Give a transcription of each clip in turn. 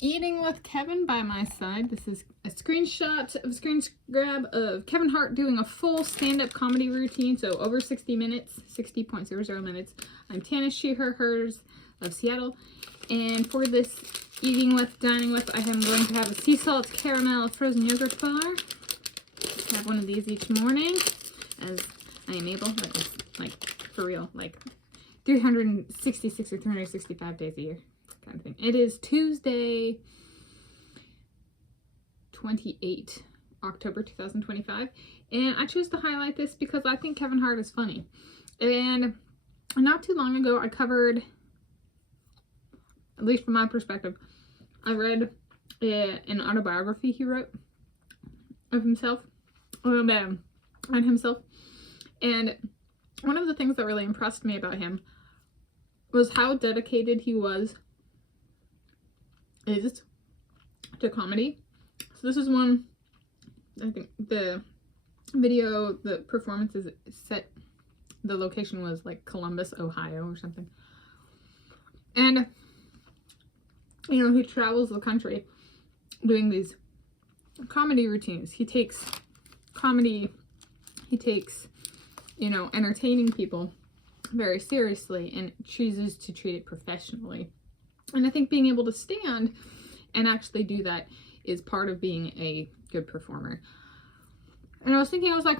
Eating with Kevin by my side. This is a screenshot of a screen grab of Kevin Hart doing a full stand-up comedy routine, so over 60 minutes, 60.00 minutes. I'm Tanis Coralee of Seattle, and for this eating with, dining with, I am going to have a sea salt caramel frozen yogurt bar. I have one of these each morning, as I am able, but it's like, for real, like 366 or 365 days a year. Kind of thing. It is Tuesday, 28 October 2025, and I choose to highlight this because I think Kevin Hart is funny. And not too long ago, I covered, at least from my perspective, I read an autobiography he wrote of himself, on himself, and one of the things that really impressed me about him was how dedicated he is to comedy. So this is one, I think the video, the performance is set, the location was like Columbus, Ohio or something. And, you know, he travels the country doing these comedy routines. He takes comedy, you know, entertaining people very seriously and chooses to treat it professionally. And I think being able to stand and actually do that is part of being a good performer. And I was thinking, I was like,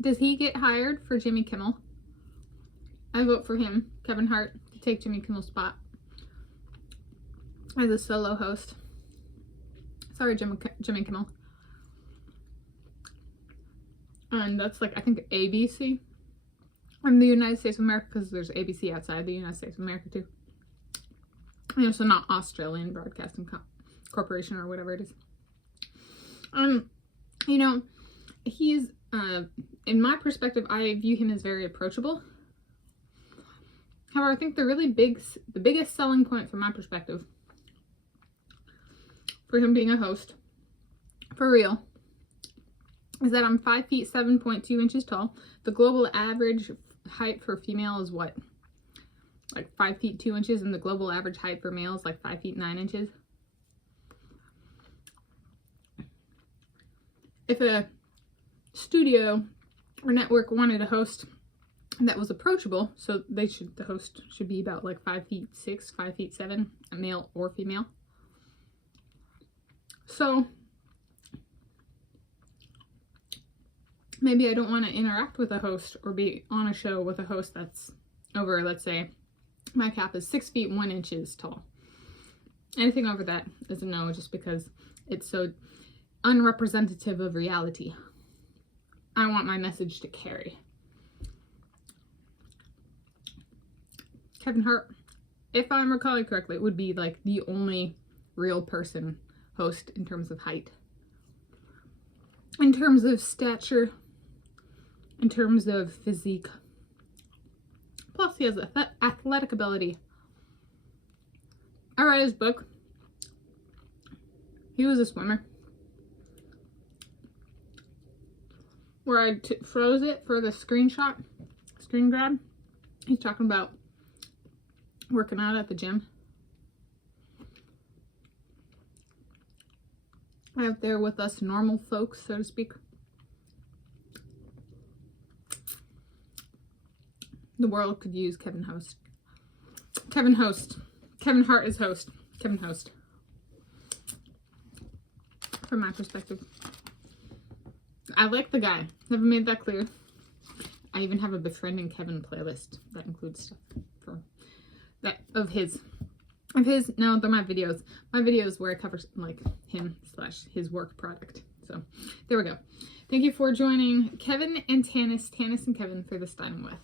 does he get hired for Jimmy Kimmel? I vote for him, Kevin Hart, to take Jimmy Kimmel's spot as a solo host. Sorry, Jimmy Kimmel. And that's like, I think, ABC. In the United States of America, because there's ABC outside the United States of America too. You know, so not Australian Broadcasting Corporation or whatever it is. You know, he's, in my perspective, I view him as very approachable. However, I think the biggest selling point from my perspective for him being a host, for real, is that I'm 5 feet 7.2 inches tall. The global average height for female is what? Like 5 feet 2 inches, and the global average height for male is like 5 feet 9 inches. If a studio or network wanted a host that was approachable, so the host should be about like 5 feet 6, 5 feet 7, a male or female. So maybe I don't want to interact with a host or be on a show with a host that's over, let's say, my cap is 6 feet 1 inches tall. Anything over that is a no, just because it's so unrepresentative of reality. I want my message to carry. Kevin Hart, if I'm recalling correctly, would be like the only real person host in terms of height. In terms of stature, in terms of physique. Plus, he has athletic ability. I read his book. He was a swimmer. Where I froze it for the screen grab. He's talking about working out at the gym. Out there with us normal folks, so to speak. The world could use Kevin Hart is host. Kevin Host. From my perspective. I like the guy. Never made that clear. I even have a befriending Kevin playlist that includes stuff for that of his. No, they're my videos. My videos where I cover like him / his work product. So there we go. Thank you for joining Kevin and Tanis and Kevin for this dining with.